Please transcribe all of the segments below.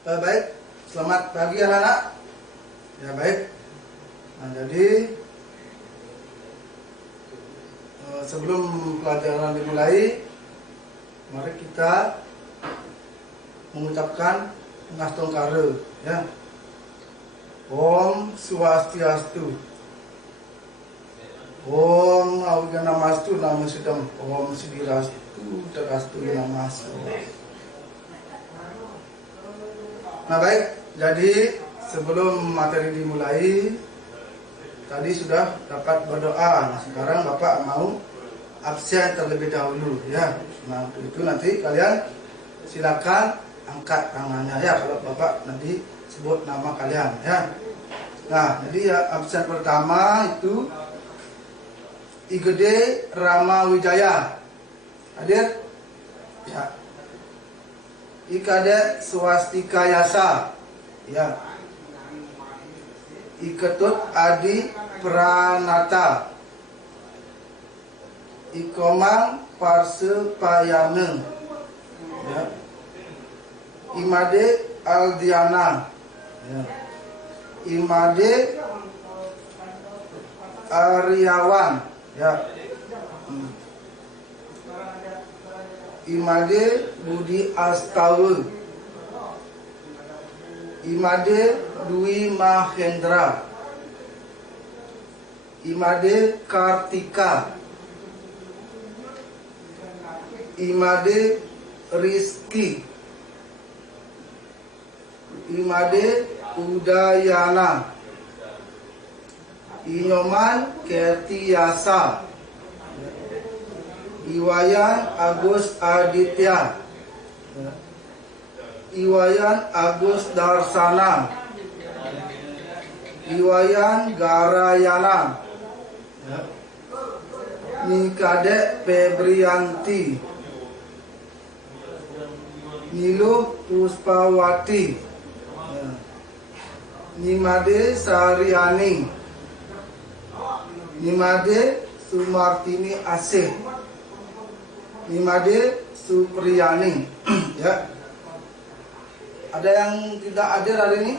Baik, selamat pagi anak-anak. Ya baik. Nah jadi sebelum pelajaran dimulai, mari kita mengucapkan Ngastongkara, ya. Om Swastiastu. Om Awiganamastu Namo Siddham. Om Siddhirastu Terastu Namastu. Nah baik, jadi sebelum materi dimulai, tadi sudah dapat berdoa. Nah sekarang Bapak mau absen terlebih dahulu, ya. Nah untuk itu nanti kalian silakan angkat tangannya, ya, kalau Bapak nanti sebut nama kalian, ya. Nah jadi ya, absen pertama itu Igede Rama Wijaya. Hadir? Ya. Ikade Swastika Yasa, ya. Iketut Adi Pranata. Ikomang Parse Payane, ya. Imade Aldiana, ya. Imade Aryawan, ya. Imade Budi Astawa. Imade Dwi Mahendra. Imade Kartika. Imade Rizki. Imade Udayana. Inyoman Kertiasa. Iwayan Agus Aditya. Iwayan Agus Darsana. Iwayan Garayana. Nikade Febrianti. Niluh Puspawati. Nimade Saryani. Nimade Sumartini Asih. Nimade Supriyani. Ya. Ada yang tidak hadir hari ini?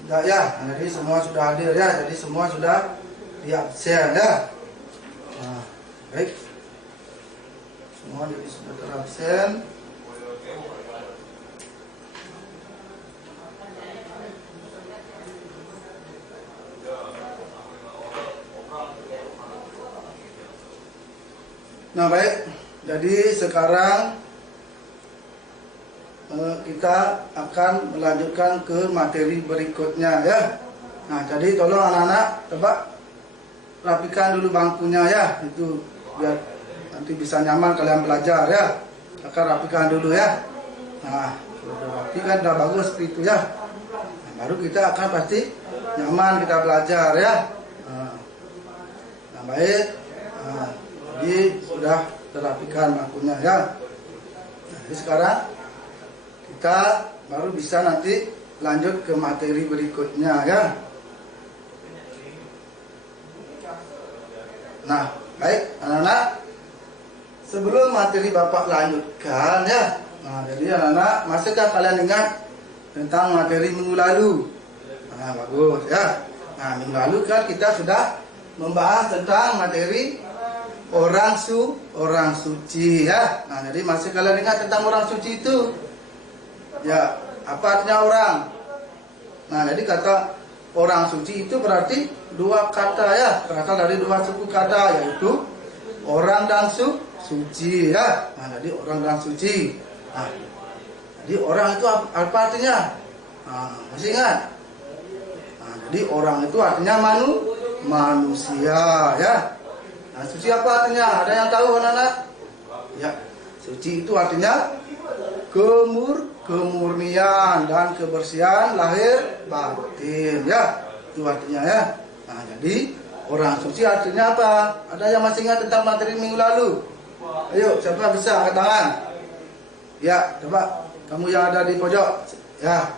Tidak, ya. Nah, jadi semua sudah hadir, ya. Jadi semua sudah diabsen, ya. Nah, baik. Semua jadi sudah terabsen. Nah baik, jadi sekarang kita akan melanjutkan ke materi berikutnya, ya. Nah jadi tolong anak-anak coba rapikan dulu bangkunya, ya. Itu biar nanti bisa nyaman kalian belajar, ya. Akan rapikan dulu, ya. Nah sudah rapi kan, sudah bagus seperti itu, ya. Nah, baru kita akan pasti nyaman kita belajar, ya. Nah baik. Nah, jadi sudah terapikan bangkunya, ya. Nah, jadi sekarang kita baru bisa nanti lanjut ke materi berikutnya, ya. Nah baik anak-anak, sebelum materi Bapak lanjutkan, ya. Nah jadi anak-anak, masihkah kalian ingat tentang materi minggu lalu? Nah bagus, ya. Nah minggu lalu kan kita sudah membahas tentang materi orang suci, ya. Nah jadi masih kalian ingat tentang orang suci itu? Ya, apa artinya orang? Nah jadi kata orang suci itu berarti dua kata, ya. Berasal dari dua suku kata, yaitu orang dan suci, ya. Nah jadi orang dan suci. Nah jadi orang itu apa artinya? Nah, masih ingat? Nah jadi orang itu artinya manusia, ya. Nah, suci apa artinya? Ada yang tahu anak-anak? Ya, suci itu artinya kemurnian dan kebersihan lahir batin, ya. Itu artinya, ya. Nah, jadi orang suci artinya apa? Ada yang masih ingat tentang materi minggu lalu? Ayo, siapa bisa angkat tangan? Ya, coba kamu yang ada di pojok, ya.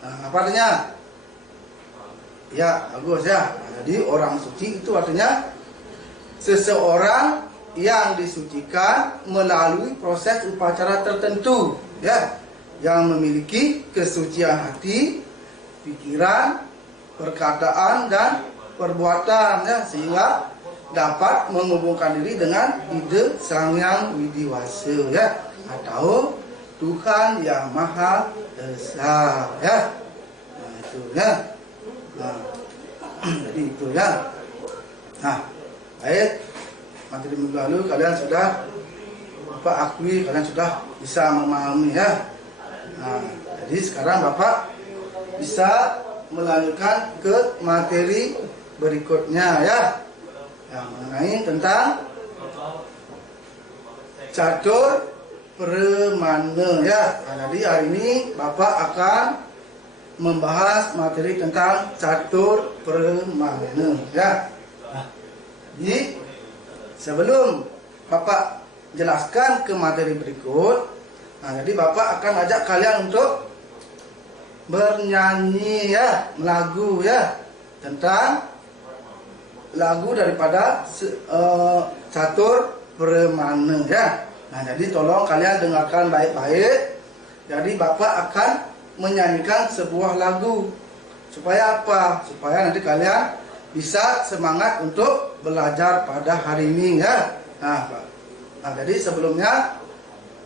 Nah, apa artinya? Ya, bagus, ya. Nah, jadi orang suci itu artinya seseorang yang disucikan melalui proses upacara tertentu, ya. yang memiliki kesucian hati, pikiran, perkataan dan perbuatan ya, sehingga dapat menghubungkan diri dengan ide Sang Yang Widiwasa ya, atau Tuhan yang Maha Esa ya. Nah, itu ya. Nah, jadi itu ya. Nah, baik, materi minggu lalu kalian sudah Bapak akui, kalian sudah bisa memahami ya. Nah, jadi sekarang Bapak bisa melanjutkan ke materi berikutnya ya, yang mengenai tentang catur permana ya. Nah, jadi hari ini Bapak akan membahas materi tentang catur permana ya. Nah, jadi sebelum Bapak jelaskan ke materi berikut, nah jadi Bapak akan ajak kalian untuk bernyanyi ya, lagu ya, tentang lagu daripada catur permana ya. Nah jadi tolong kalian dengarkan baik-baik. Jadi Bapak akan menyanyikan sebuah lagu. Supaya apa? Supaya nanti kalian bisa semangat untuk belajar pada hari ini ya. Nah jadi sebelumnya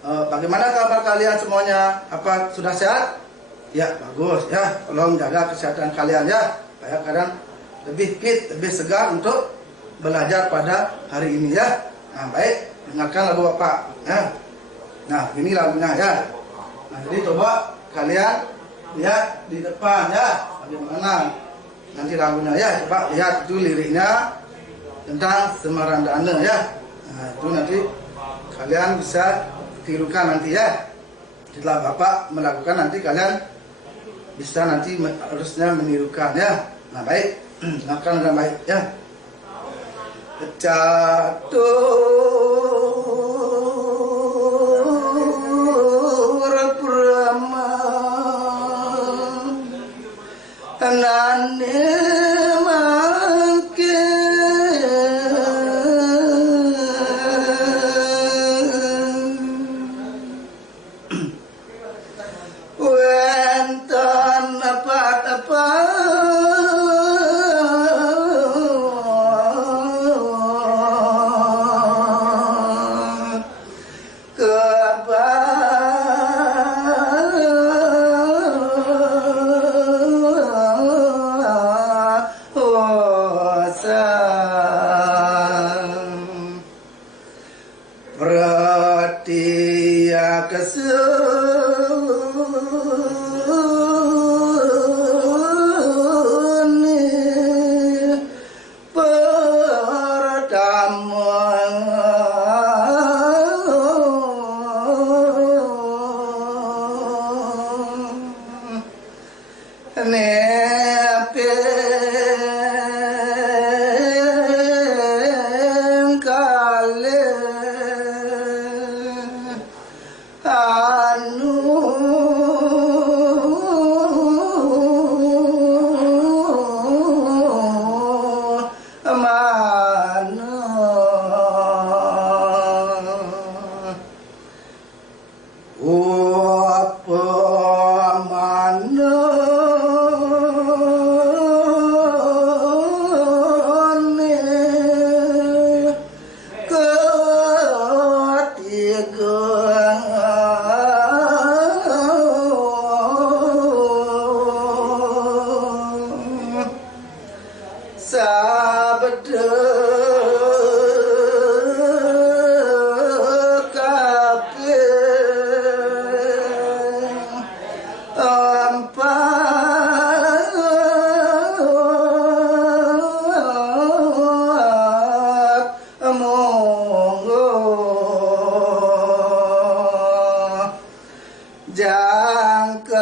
bagaimana kabar kalian semuanya? Apa sudah sehat? Ya bagus ya. Tolong jaga kesehatan kalian ya, supaya kalian lebih fit, lebih segar untuk belajar pada hari ini ya. Nah baik, dengarkan lagu Bapak ya. Nah ini lagunya ya. Nah jadi coba kalian lihat di depan ya, bagaimana nanti lagunya ya. Coba lihat itu liriknya tentang Semarandana ya. Nah itu nanti kalian bisa tirukan nanti ya. Setelah Bapak melakukan, nanti kalian bisa nanti harusnya menirukan ya. Nah baik, dengarkan dengan baik ya. Catur permana mangke wenten apa-apa Pratia kesuni pertama nepeng kale anu mana apa mana sabda empat monggo jangkep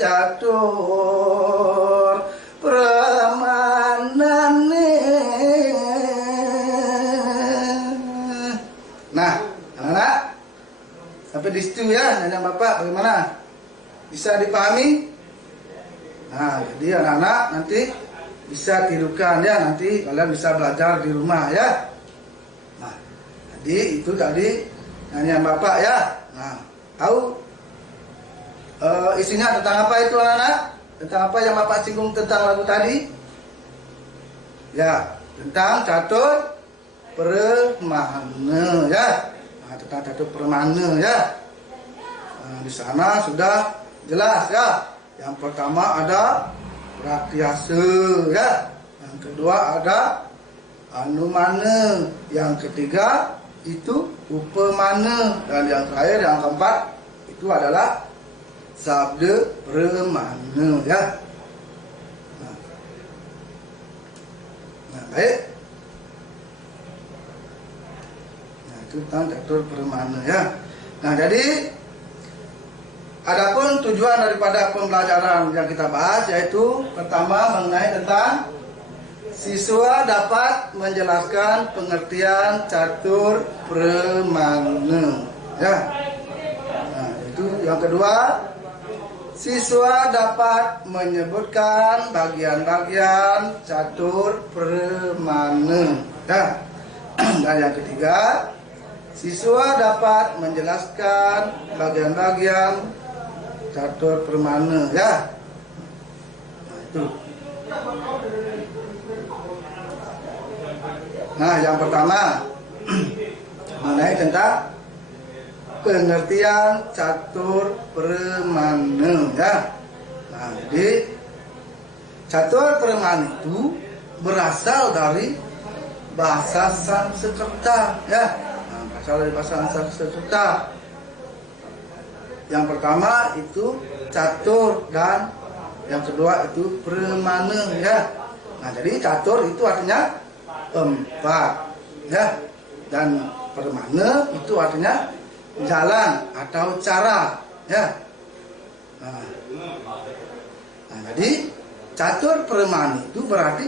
catur permanane. Nah, anak-anak, sampai di situ ya nanya Bapak bagaimana? Bisa dipahami? Nah, jadi anak-anak nanti bisa tirukan ya, nanti kalian bisa belajar di rumah ya. Nah, jadi itu tadi nyanyian Bapak ya. Nah, tahu isinya tentang apa itu anak-anak? Tentang apa yang Bapak singgung tentang lagu tadi? Ya, tentang catur permana ya. Nah, tentang catur permana ya. Nah, di sana sudah jelas ya. Yang pertama ada prakyasa ya. Yang kedua ada anumana. Yang ketiga itu upamana. Dan yang terakhir yang keempat itu adalah sabda permana ya. Nah, baik. Nah, itu tentang catur permana ya. Nah, jadi adapun tujuan daripada pembelajaran yang kita bahas yaitu pertama mengenai tentang siswa dapat menjelaskan pengertian catur permana ya. Nah, itu yang kedua, siswa dapat menyebutkan bagian-bagian catur permana ya. Dan yang ketiga, siswa dapat menjelaskan bagian-bagian catur permana ya. Nah, itu. Nah, yang pertama mengenai tentang pengertian catur permana ya. Nah, jadi catur permana itu berasal dari bahasa Sanskerta ya. Nah, berasal dari bahasa Sanskerta. Yang pertama itu catur dan yang kedua itu permana ya. Nah, jadi catur itu artinya 4 ya. Dan permana itu artinya jalan atau cara ya. Nah, jadi catur permana itu berarti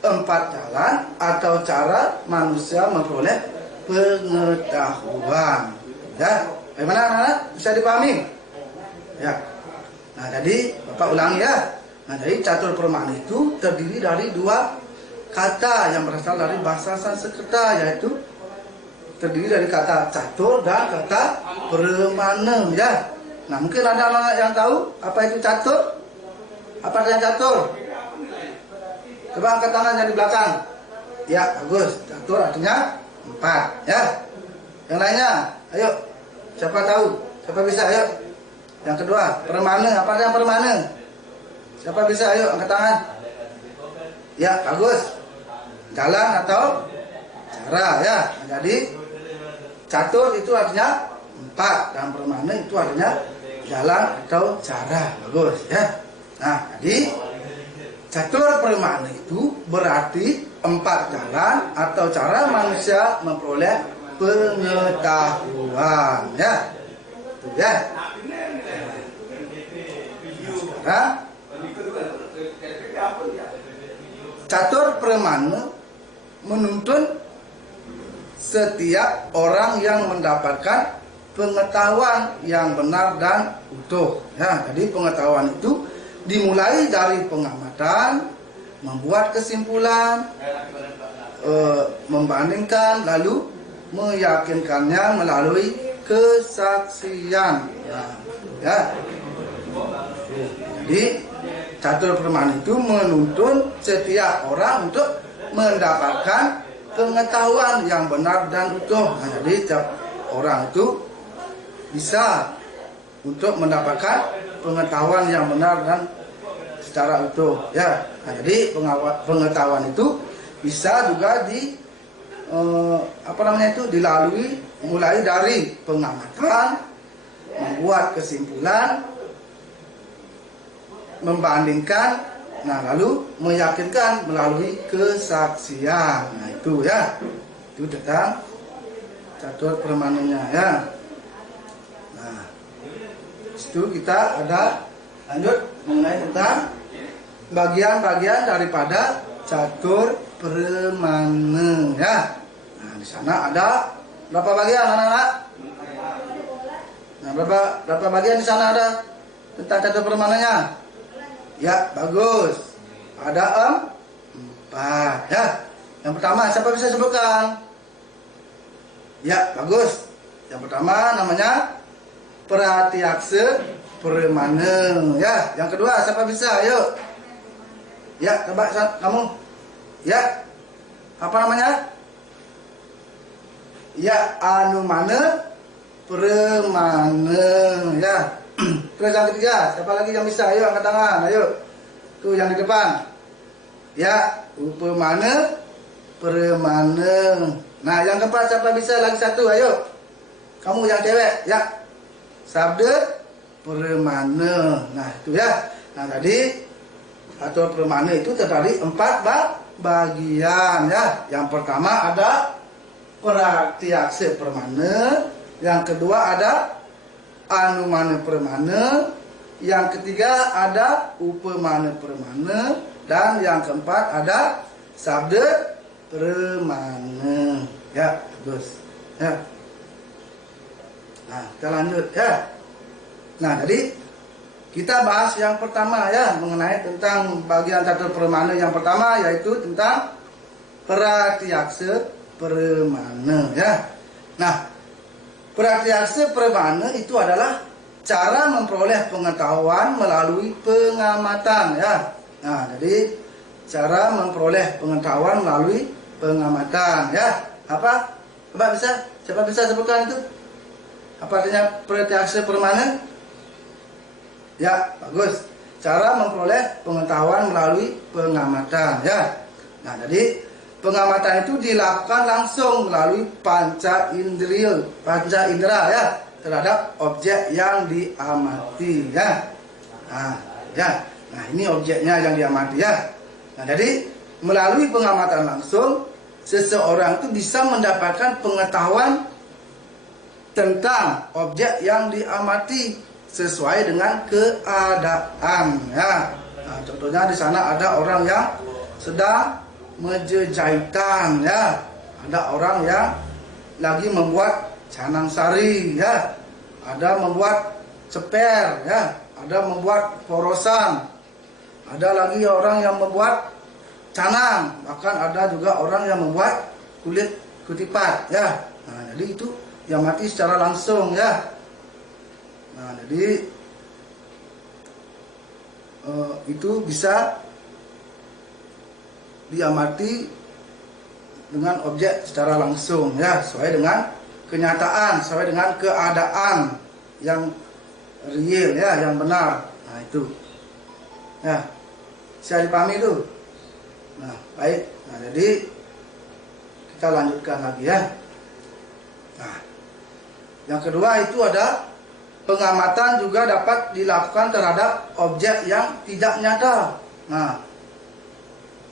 4 jalan atau cara manusia memperoleh pengetahuan ya. Bagaimana anak-anak? Bisa dipahami? Ya. Nah, jadi Bapak ulangi ya. Nah, jadi catur permana itu terdiri dari 2 kata yang berasal dari bahasa Sanskerta, yaitu terdiri dari kata catur dan kata permana ya. Nah, mungkin ada anak-anak yang tahu apa itu catur? Apa artinya catur? Coba angkat tangan yang di belakang. Ya, bagus. Catur artinya 4 ya. Yang lainnya, ayo. Siapa tahu? Siapa bisa? Ayo. Yang kedua, permana. Apa artinya permana? Siapa bisa? Ayo, angkat tangan. Ya, bagus. Jalan atau cara ya. Jadi catur itu artinya 4 dan permana itu artinya jalan atau cara. Bagus ya. Nah, jadi catur permana itu berarti 4 jalan atau cara manusia memperoleh pengetahuan ya. Itu ya. Nah, sekarang catur permana menuntun setiap orang yang mendapatkan pengetahuan yang benar dan utuh ya. Jadi pengetahuan itu dimulai dari pengamatan, membuat kesimpulan, membandingkan, lalu meyakinkannya melalui kesaksian ya. Jadi catur permana itu menuntun setiap orang untuk mendapatkan pengetahuan yang benar dan utuh. Nah, jadi setiap orang itu bisa untuk mendapatkan pengetahuan yang benar dan secara utuh ya. Nah, jadi pengetahuan itu bisa juga dilalui mulai dari pengamatan, membuat kesimpulan, membandingkan, nah lalu meyakinkan melalui kesaksian. Nah, itu ya. Itu tentang catur permananya ya. Nah, itu kita ada lanjut mengenai tentang bagian-bagian daripada catur permana ya. Nah, di sana ada berapa bagian anak-anak? Nah, berapa bagian di sana ada tentang catur permananya? Ya, bagus. Ada 4 ya. Yang pertama siapa bisa sebutkan? Ya, bagus. Yang pertama namanya Pratiakse Permana ya. Yang kedua siapa bisa? Ayo. Ya, coba kamu. Ya. Apa namanya? Ya, Anumana Permana ya. Terus yang ketiga, siapa lagi yang bisa? Ayo angkat tangan, ayo. Tuh yang di depan. Ya, Upamana Permana. Nah, yang keempat siapa bisa? Lagi satu, ayo. Kamu yang cewek, ya. Sabda Permana. Nah, itu ya. Nah, tadi atau Permana itu terdiri 4 bagian ya. Yang pertama ada Pratiakse Permana, yang kedua ada Anumana Permana, yang ketiga ada Upamana Permana, dan yang keempat ada Sabda Permana. Ya, bagus. Ya. Nah, kita lanjut ya. Nah, jadi kita bahas yang pertama ya, mengenai tentang bagian tata permana yang pertama, yaitu tentang Pratiakse Permana ya. Nah, Pratiakse Permana itu adalah cara memperoleh pengetahuan melalui pengamatan ya. Nah, jadi cara memperoleh pengetahuan melalui pengamatan ya. Apa? Coba bisa? Siapa bisa sebutkan itu? Apa artinya Pratiakse Permana? Ya, bagus. Cara memperoleh pengetahuan melalui pengamatan ya. Nah, jadi pengamatan itu dilakukan langsung melalui panca indera ya, terhadap objek yang diamati ya. Nah, ya. Nah, ini objeknya yang diamati ya. Nah, jadi melalui pengamatan langsung seseorang itu bisa mendapatkan pengetahuan tentang objek yang diamati sesuai dengan keadaan ya. Nah, contohnya di sana ada orang yang sedang menjejahitan ya, ada orang yang lagi membuat canang sari ya, ada membuat ceper ya, ada membuat porosan, ada lagi orang yang membuat canang, bahkan ada juga orang yang membuat kulit kutipat ya. Nah, jadi itu yang mati secara langsung ya. Nah, jadi itu bisa diamati dengan objek secara langsung ya, sesuai dengan kenyataan, sesuai dengan keadaan yang real ya, yang benar. Nah, itu ya, bisa dipahami itu. Nah, baik. Nah, jadi kita lanjutkan lagi ya. Nah, yang kedua itu ada pengamatan juga dapat dilakukan terhadap objek yang tidak nyata. Nah,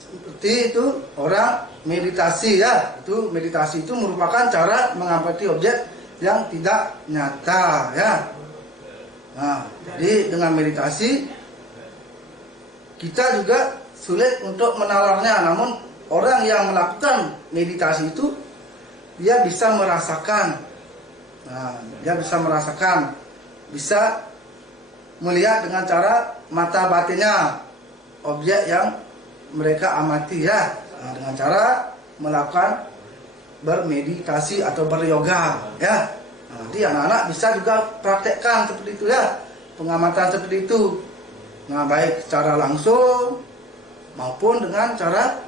seperti itu orang meditasi ya. Itu meditasi itu merupakan cara mengamati objek yang tidak nyata ya. Nah, jadi dengan meditasi kita juga sulit untuk menalarnya. Namun orang yang melakukan meditasi itu dia bisa merasakan. Nah, dia bisa merasakan, bisa melihat dengan cara mata batinnya objek yang mereka amati ya. Nah, dengan cara melakukan bermeditasi atau beryoga ya. Nah, nanti anak-anak bisa juga praktekkan seperti itu ya, pengamatan seperti itu. Nah, baik secara langsung maupun dengan cara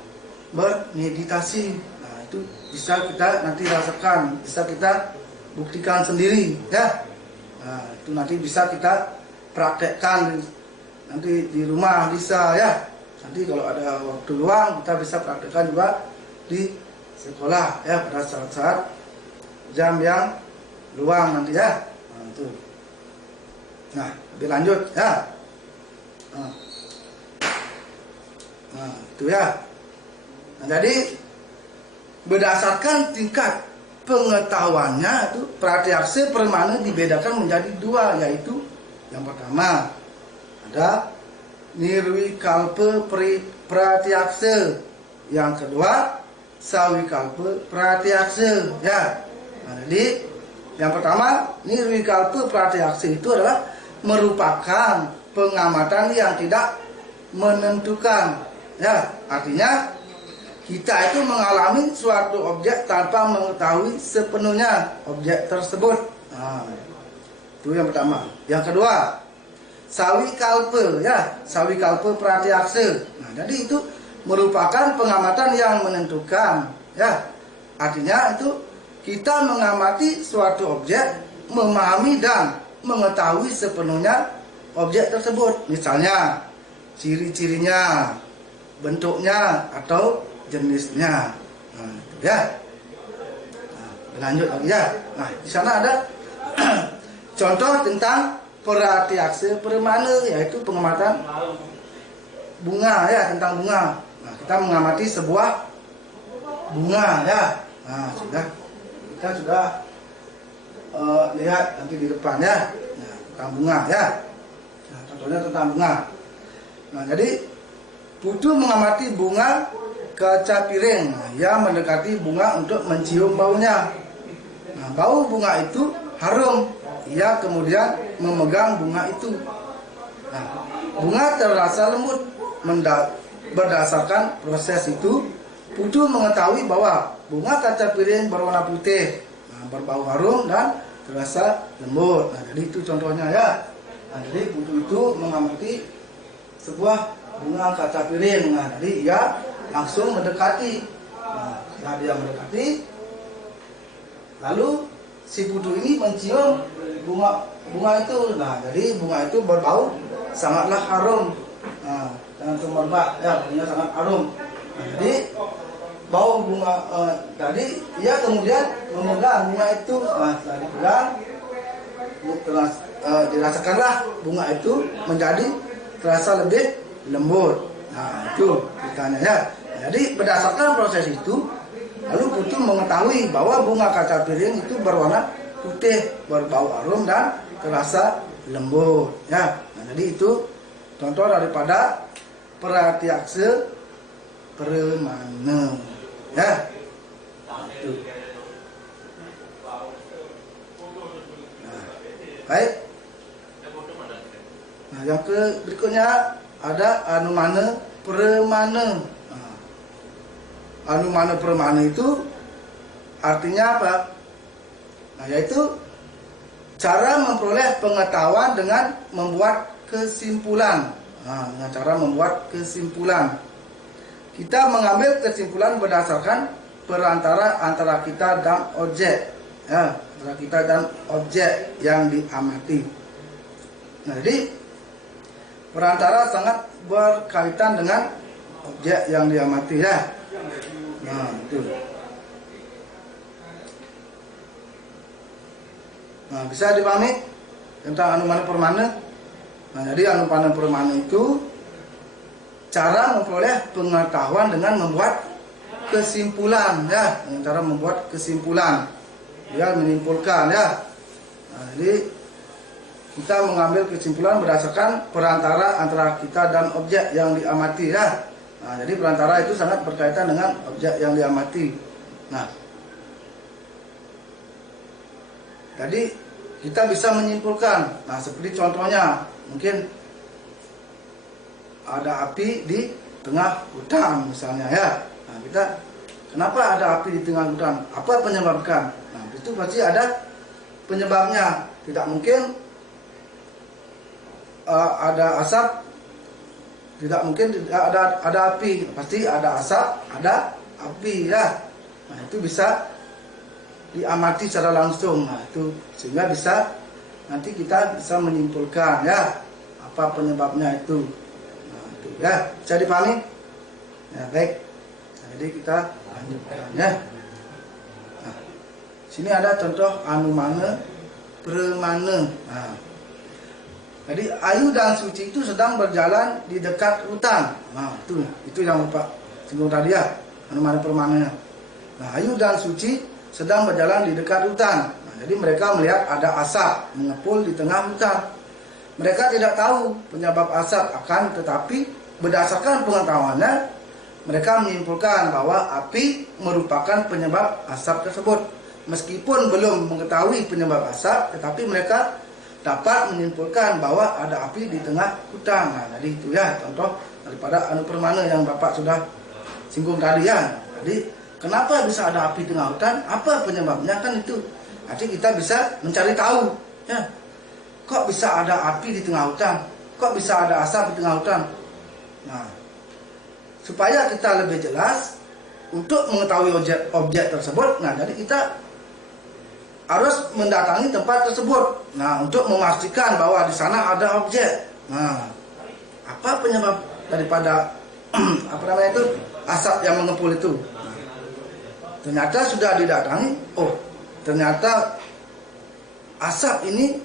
bermeditasi. Nah, itu bisa kita nanti rasakan, bisa kita buktikan sendiri ya. Nah, itu nanti bisa kita praktekkan nanti di rumah bisa ya. Nanti kalau ada waktu luang kita bisa praktekkan juga di sekolah ya, pada saat-saat jam yang luang nanti ya. Nah, itu. Nah, lebih lanjut ya. Nah, itu ya. Nah, jadi berdasarkan tingkat pengetahuannya itu Pratiakse Permana dibedakan menjadi dua, yaitu yang pertama ada Nirwikalpa Pratiakse, yang kedua Sawikalpa Pratiakse ya. Nah, jadi yang pertama Nirwikalpa Pratiakse itu adalah merupakan pengamatan yang tidak menentukan ya. Artinya kita itu mengalami suatu objek tanpa mengetahui sepenuhnya objek tersebut. Nah, itu yang pertama. Yang kedua, sawi kalpe, ya, sawi kalpe pratyaksa. Nah, jadi itu merupakan pengamatan yang menentukan, ya. Artinya itu kita mengamati suatu objek, memahami dan mengetahui sepenuhnya objek tersebut. Misalnya ciri-cirinya, bentuknya atau jenisnya. Nah, ya. Nah, lanjut lagi ya. Nah, di sana ada contoh tentang pratyaksa permana, yaitu pengamatan bunga, ya, tentang bunga. Nah, kita mengamati sebuah bunga, ya. Nah, kita sudah lihat nanti di depan, ya. Nah, tentang bunga, ya. Nah, contohnya tentang bunga. Nah, jadi Putu mengamati bunga kaca piring, yang mendekati bunga untuk mencium baunya. Nah, bau bunga itu harum. Ia kemudian memegang bunga itu. Nah, bunga terasa lembut. Berdasarkan proses itu, Putu mengetahui bahwa bunga kaca piring berwarna putih, nah, berbau harum dan terasa lembut. Nah, jadi itu contohnya, ya. Nah, jadi Putu itu mengamati sebuah bunga kaca piring. Nah, jadi ia langsung mendekati. Nah, setelah dia mendekati, lalu si Putu ini mencium bunga itu. Nah, jadi bunga itu berbau sangatlah harum. Nah, dan merbak, ya, baunya sangat harum. Nah, jadi bau bunga, tadi ia kemudian memegang bunga itu. Nah, setelah dipegang, dirasakanlah bunga itu menjadi terasa lebih lembut. Nah, itu ceritanya, ya. Jadi berdasarkan proses itu, lalu Putu mengetahui bahwa bunga kaca piring itu berwarna putih, berbau harum dan terasa lembut, ya. Nah, jadi itu contoh daripada pratyaksa permana, ya. Nah, itu. Nah, baik. Nah, yang berikutnya ada anumana permana. Anumana permana itu artinya apa? Nah, yaitu cara memperoleh pengetahuan dengan membuat kesimpulan. Nah, dengan cara membuat kesimpulan. Kita mengambil kesimpulan berdasarkan perantara antara kita dan objek, ya, antara kita dan objek yang diamati. Nah, jadi perantara sangat berkaitan dengan objek yang diamati, ya. Nah, itu. Nah, bisa dipahami tentang anumana permana. Nah, jadi anumana permana itu cara memperoleh pengetahuan dengan membuat kesimpulan, ya. Dengan cara membuat kesimpulan, ya, menyimpulkan, ya. Nah, jadi kita mengambil kesimpulan berdasarkan perantara antara kita dan objek yang diamati, ya. Nah, jadi perantara itu sangat berkaitan dengan objek yang diamati. Nah, jadi kita bisa menyimpulkan. Nah, seperti contohnya, mungkin ada api di tengah hutan misalnya, ya. Nah, kita kenapa ada api di tengah hutan? Apa penyebabkan? Nah, itu pasti ada penyebabnya. Tidak mungkin ada asap. Tidak mungkin ada api, pasti ada asap, ada api, ya. Nah, itu bisa diamati secara langsung. Nah, itu sehingga bisa nanti kita bisa menyimpulkan, ya, apa penyebabnya itu. Nah, itu, ya, bisa dipahami? Ya, baik. Nah, jadi kita lanjutkan, ya. Nah, sini ada contoh anumana permana. Nah, jadi Ayu dan Suci itu sedang berjalan di dekat hutan. Nah, itu yang Bapak singgung tadi, ya, anumana permananya. Nah, Ayu dan Suci sedang berjalan di dekat hutan. Nah, jadi mereka melihat ada asap mengepul di tengah hutan. Mereka tidak tahu penyebab asap, akan tetapi berdasarkan pengetahuannya, mereka menyimpulkan bahwa api merupakan penyebab asap tersebut. Meskipun belum mengetahui penyebab asap, tetapi mereka dapat menyimpulkan bahwa ada api di tengah hutan. Nah, jadi itu, ya, contoh daripada anu permana yang Bapak sudah singgung tadi ya. Jadi kenapa bisa ada api di tengah hutan? Apa penyebabnya kan itu? Nanti kita bisa mencari tahu ya. Kok bisa ada api di tengah hutan? Kok bisa ada asap di tengah hutan? Nah, supaya kita lebih jelas untuk mengetahui objek tersebut, nah jadi kita harus mendatangi tempat tersebut. Nah, untuk memastikan bahwa di sana ada objek. Nah, apa penyebab daripada apa namanya itu asap yang mengepul itu? Nah, ternyata sudah didatangi. Oh, ternyata asap ini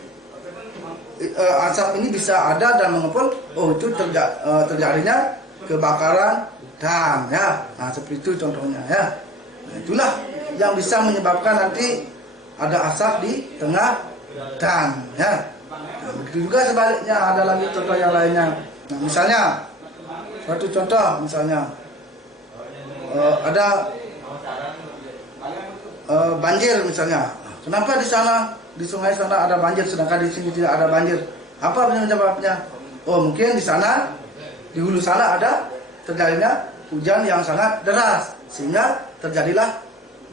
bisa ada dan mengepul. Oh, itu terjadinya kebakaran hutan ya. Nah, seperti itu contohnya ya. Nah, itulah yang bisa menyebabkan nanti ada asap di tengah hutan ya. Nah, begitu juga sebaliknya, ada lagi contoh yang lainnya. Nah, misalnya suatu contoh, misalnya ada banjir misalnya. Kenapa di sana di sungai sana ada banjir sedangkan di sini tidak ada banjir? Apa penyebabnya? Oh, mungkin di sana di hulu sana ada terjadinya hujan yang sangat deras sehingga terjadilah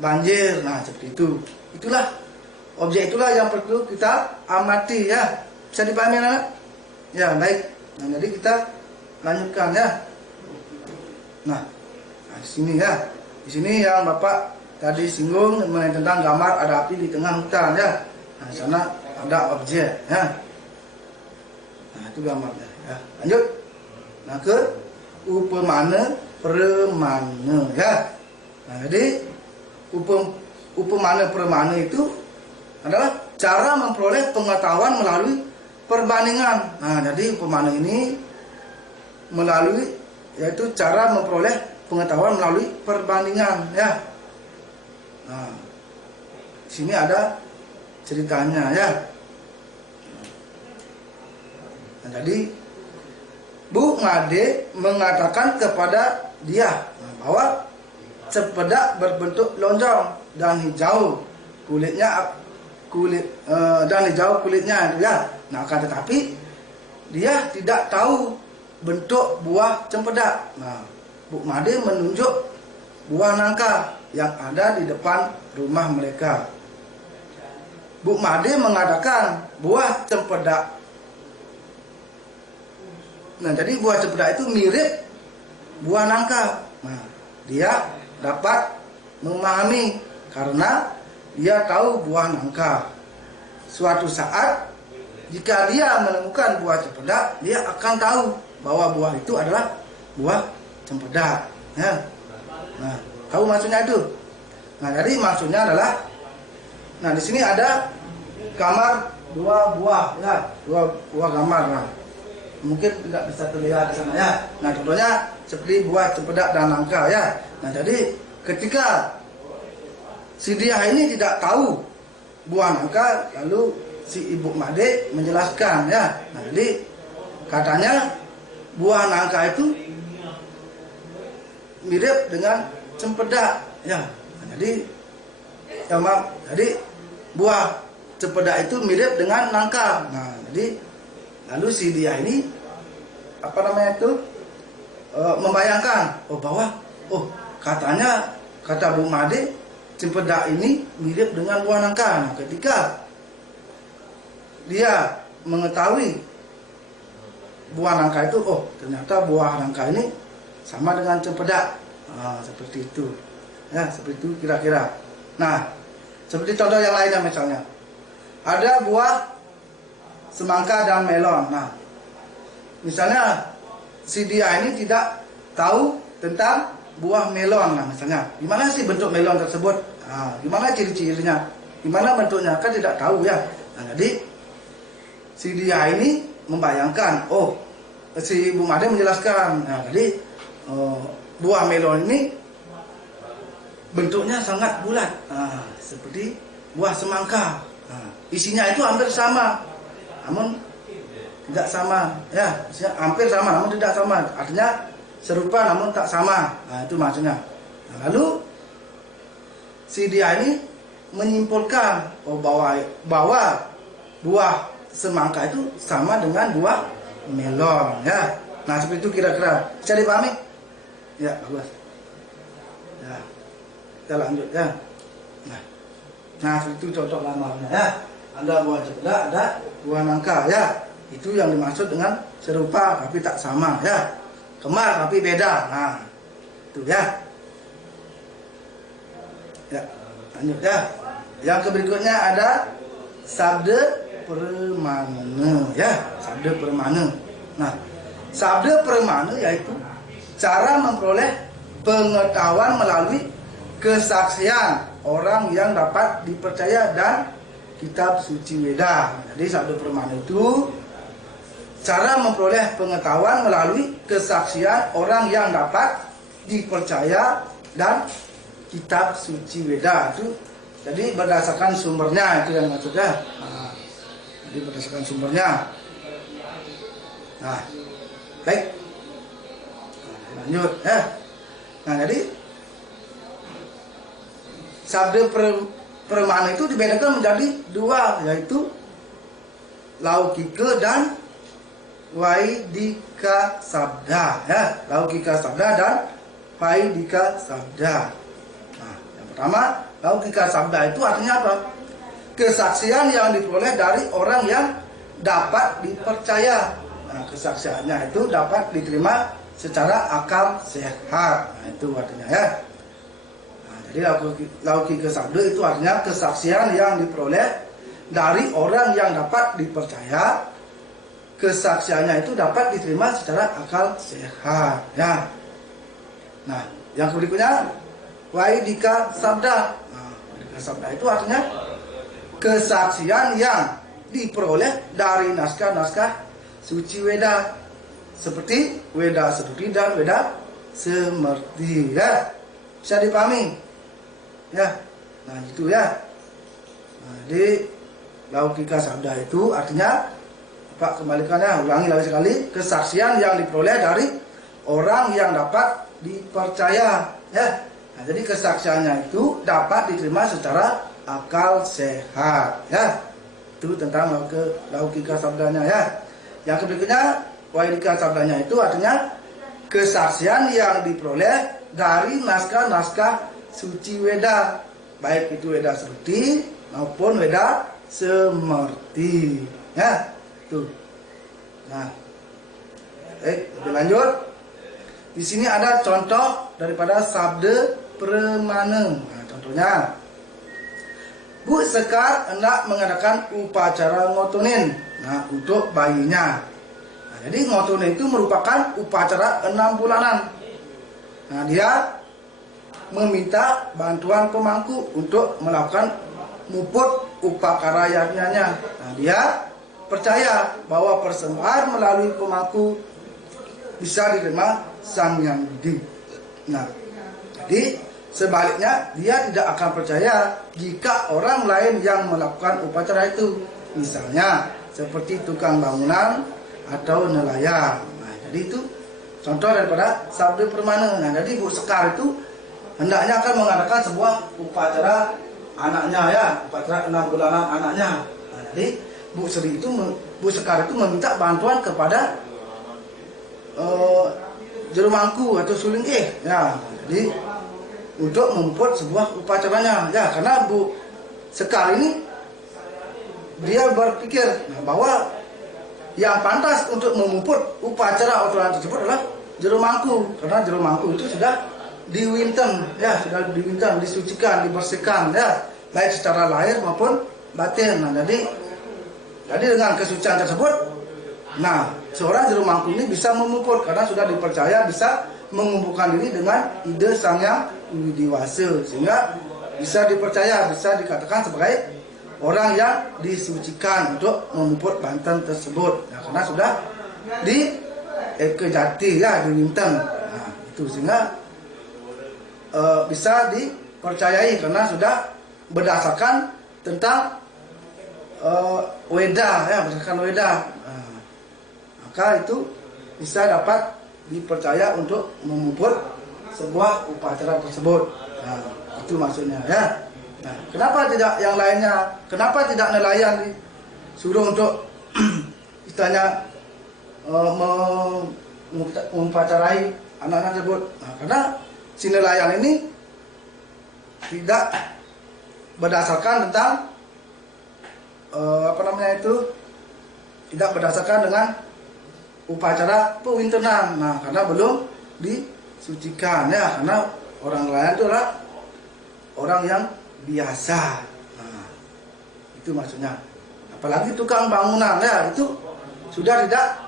banjir. Nah, seperti itu. Itulah objek, itulah yang perlu kita amati ya. Bisa dipahami anak? Ya, baik. Nah, jadi kita lanjutkan ya. Nah, di sini ya. Di sini yang Bapak tadi singgung mengenai tentang gambar ada api di tengah hutan ya. Nah, di sana ada objek ya. Nah, itu gambarnya ya. Lanjut. Nah, ke upamana permana ya. Nah, jadi upamana permana itu adalah cara memperoleh pengetahuan melalui perbandingan. Nah, jadi upamana ini melalui yaitu cara memperoleh pengetahuan melalui perbandingan ya. Nah, di sini ada ceritanya ya. Nah, jadi Bu Made mengatakan kepada dia bahwa cempedak berbentuk lonjong dan hijau kulitnya ya. Nah, akan tetapi dia tidak tahu bentuk buah cempedak. Nah, Bu Made menunjuk buah nangka yang ada di depan rumah mereka. Bu Made mengatakan buah cempedak. Nah, jadi buah cempedak itu mirip buah nangka. Nah, dia dapat memahami karena dia tahu buah nangka. Suatu saat jika dia menemukan buah cempedak, dia akan tahu bahwa buah itu adalah buah cempedak ya. Nah, tahu maksudnya itu. Nah, jadi maksudnya adalah, nah di sini ada gambar dua buah ya, dua buah gambar. Nah, mungkin tidak bisa terlihat di sana ya. Nah, contohnya seperti buah cempedak dan nangka ya. Nah, jadi ketika si dia ini tidak tahu buah nangka, lalu si Ibu Made menjelaskan ya. Nah, jadi katanya buah nangka itu mirip dengan cempedak ya. Nah, jadi ya maaf, jadi buah cempedak itu mirip dengan nangka. Nah, jadi lalu si dia ini apa namanya itu membayangkan bahwa katanya kata Bu Made cempedak ini mirip dengan buah nangka. Nah, ketika dia mengetahui buah nangka itu, ternyata buah nangka ini sama dengan cempedak. Nah, seperti itu ya, seperti itu kira-kira. Nah, seperti contoh yang lainnya misalnya ada buah semangka dan melon. Nah, misalnya si dia ini tidak tahu tentang buah melon. Nah, misalnya gimana sih bentuk melon tersebut? Nah, gimana ciri-cirinya? Gimana bentuknya? Kan tidak tahu ya. Nah, jadi si dia ini membayangkan, si Bu Made menjelaskan. Nah, jadi buah melon ini bentuknya sangat bulat, seperti buah semangka. Nah, isinya itu hampir sama, namun tidak sama ya. Isinya hampir sama, namun tidak sama. Artinya serupa namun tak sama. Nah, itu maksudnya. Nah, lalu si dia ini menyimpulkan bahwa buah semangka itu sama dengan buah melon ya. Nah, seperti itu kira-kira. Bisa dipahami? Ya, bagus. Ya, kita lanjut ya. Nah itu contoh lamarnya ya. Ada buah cempedak, ada buah nangka ya. Itu yang dimaksud dengan serupa tapi tak sama ya. Kemar tapi beda. Nah, itu ya. Ya, lanjut ya. Yang berikutnya ada sabda permana ya, sabda permana. Nah, sabda permana yaitu cara memperoleh pengetahuan melalui kesaksian orang yang dapat dipercaya dan kitab suci Weda. Jadi sabda permana itu cara memperoleh pengetahuan melalui kesaksian orang yang dapat dipercaya dan kitab suci Weda. Itu jadi berdasarkan sumbernya, itu yang maksudnya. Nah, jadi berdasarkan sumbernya. Nah, baik. Lanjut ya. Nah, jadi sabda permana itu dibedakan menjadi dua, yaitu laukika dan waidika sabda ya. Laukika sabda dan waidika sabda. Nah, yang pertama, laukika sabda itu artinya apa? Kesaksian yang diperoleh dari orang yang dapat dipercaya. Nah, kesaksiannya itu dapat diterima secara akal sehat. Nah, itu artinya ya. Nah, jadi laukika sabda itu artinya kesaksian yang diperoleh dari orang yang dapat dipercaya. Kesaksiannya itu dapat diterima secara akal sehat ya. Nah, yang berikutnya waidika sabda. Nah, waidika sabda itu artinya kesaksian yang diperoleh dari naskah-naskah suci Weda, seperti Weda Seduti dan Weda Semerti ya. Bisa dipahami ya. Nah, itu ya. Nah, jadi laukika sabda itu artinya, Pak, kembalikannya, ulangi lagi sekali, kesaksian yang diperoleh dari orang yang dapat dipercaya ya. Nah, jadi kesaksiannya itu dapat diterima secara akal sehat ya. Itu tentang laukika sabdanya ya. Yang berikutnya waidika sabdanya itu artinya kesaksian yang diperoleh dari naskah-naskah suci Weda, baik itu Weda Seduti maupun Weda Semerti ya. Tuh. Nah, lebih lanjut. Di sini ada contoh daripada sabda permana. Nah, contohnya, Bu Sekar hendak mengadakan upacara ngotonin. Nah, untuk bayinya. Nah, jadi ngotonin itu merupakan upacara 6 bulanan. Nah, dia meminta bantuan pemangku untuk melakukan muput upakaryanya. Nah, dia percaya bahwa persembahan melalui pemangku bisa diterima Sang Hyang Widi. Nah, jadi sebaliknya dia tidak akan percaya jika orang lain yang melakukan upacara itu, misalnya seperti tukang bangunan atau nelayan. Nah, jadi itu contoh daripada sabda permana. Nah, jadi Bu Sekar itu hendaknya akan mengadakan sebuah upacara anaknya ya, upacara 6 bulanan anaknya. Nah, jadi Bu Sekar itu meminta bantuan kepada juru mangku atau sulinggih ya. Jadi untuk membuat sebuah upacaranya ya, karena Bu Sekar ini dia berpikir bahwa yang pantas untuk memuput upacara otoran tersebut adalah juru mangku, karena juru mangku itu sudah diwinten ya, sudah diwinten, disucikan, dibersihkan ya, baik secara lahir maupun batin. Nah, jadi dengan kesucian tersebut, nah, seorang juru mangku ini bisa memuput karena sudah dipercaya bisa mengumpulkan diri dengan ide Sang Hyang Widiwasa, sehingga bisa dipercaya, bisa dikatakan sebagai orang yang disucikan untuk memuput banten tersebut. Nah, karena sudah dikejati ya, diwinten. Nah, itu sehingga bisa dipercayai karena sudah berdasarkan tentang Weda ya, berdasarkan Weda. Nah, maka itu bisa dapat dipercaya untuk memuput sebuah upacara tersebut. Nah, itu maksudnya ya. Nah, kenapa tidak yang lainnya? Kenapa tidak nelayan disuruh untuk istilahnya mengupacarai anak-anak tersebut? Nah, karena si nelayan ini tidak berdasarkan tentang tidak berdasarkan dengan upacara pewintenan. Nah, karena belum disucikan ya, karena orang lain itu adalah orang yang biasa. Nah, itu maksudnya. Apalagi tukang bangunan ya, itu sudah tidak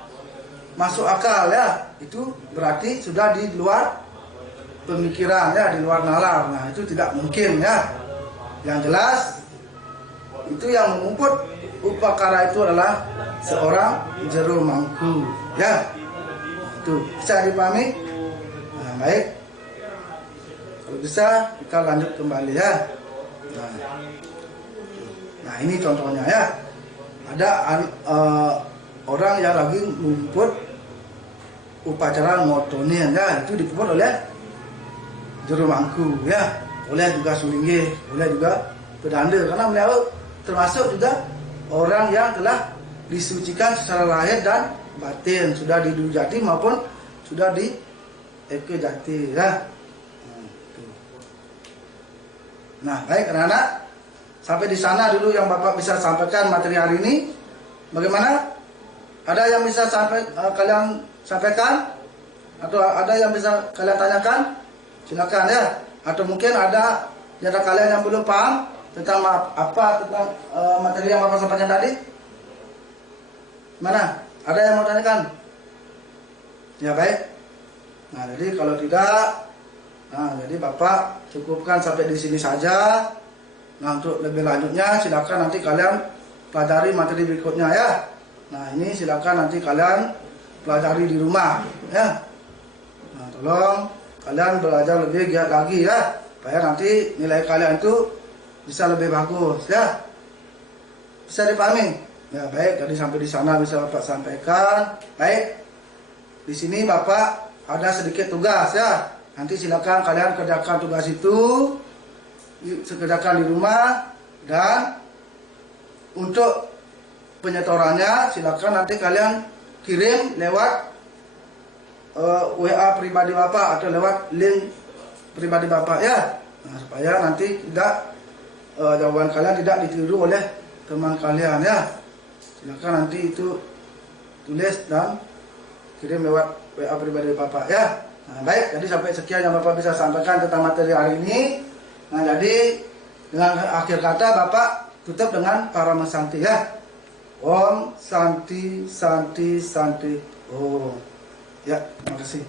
masuk akal ya. Itu berarti sudah di luar pemikiran ya, di luar nalar. Nah, itu tidak mungkin ya. Yang jelas itu yang mengumpul upakara itu adalah seorang jero mangku ya. Itu bisa dipahami. Nah, baik, kalau bisa kita lanjut kembali ya. Nah ini contohnya ya. Ada orang yang lagi ngumpul upacara ngotonin ya, itu dikumpul oleh jero mangku ya, oleh juga sulingge, oleh juga pedanda, karena beliau termasuk juga orang yang telah disucikan secara lahir dan batin, sudah di Dujati maupun sudah di Eke Jati ya. Nah baik anak-anak, sampai di sana dulu yang Bapak bisa sampaikan materi hari ini. Bagaimana? Ada yang bisa kalian sampaikan? Atau ada yang bisa kalian tanyakan? Silakan ya. Atau mungkin ada di antara kalian yang belum paham tentang materi yang Bapak sampaikan tadi? Mana? Ada yang mau tanyakan? Ya baik. Nah jadi kalau tidak, jadi Bapak cukupkan sampai di sini saja. Nah untuk lebih lanjutnya silakan nanti kalian pelajari materi berikutnya ya. Nah ini silakan nanti kalian pelajari di rumah ya. Nah tolong kalian belajar lebih giat lagi ya, supaya nanti nilai kalian itu bisa lebih bagus ya. Bisa dipahami? Ya baik, tadi sampai di sana bisa Bapak sampaikan. Baik, di sini Bapak ada sedikit tugas ya. Nanti silakan kalian kerjakan tugas itu, kerjakan di rumah, dan untuk penyetorannya silakan nanti kalian kirim lewat WA pribadi Bapak atau lewat link pribadi Bapak ya. Nah, supaya nanti tidak jawaban kalian tidak ditiru oleh teman kalian ya. Silakan nanti itu tulis dan kirim lewat WA pribadi Bapak ya. Nah, baik, jadi sampai sekian yang Bapak bisa sampaikan tentang materi hari ini. Nah, jadi dengan akhir kata Bapak tutup dengan Parama Santi ya. Om Santi Santi Santi Om. Ya, terima kasih.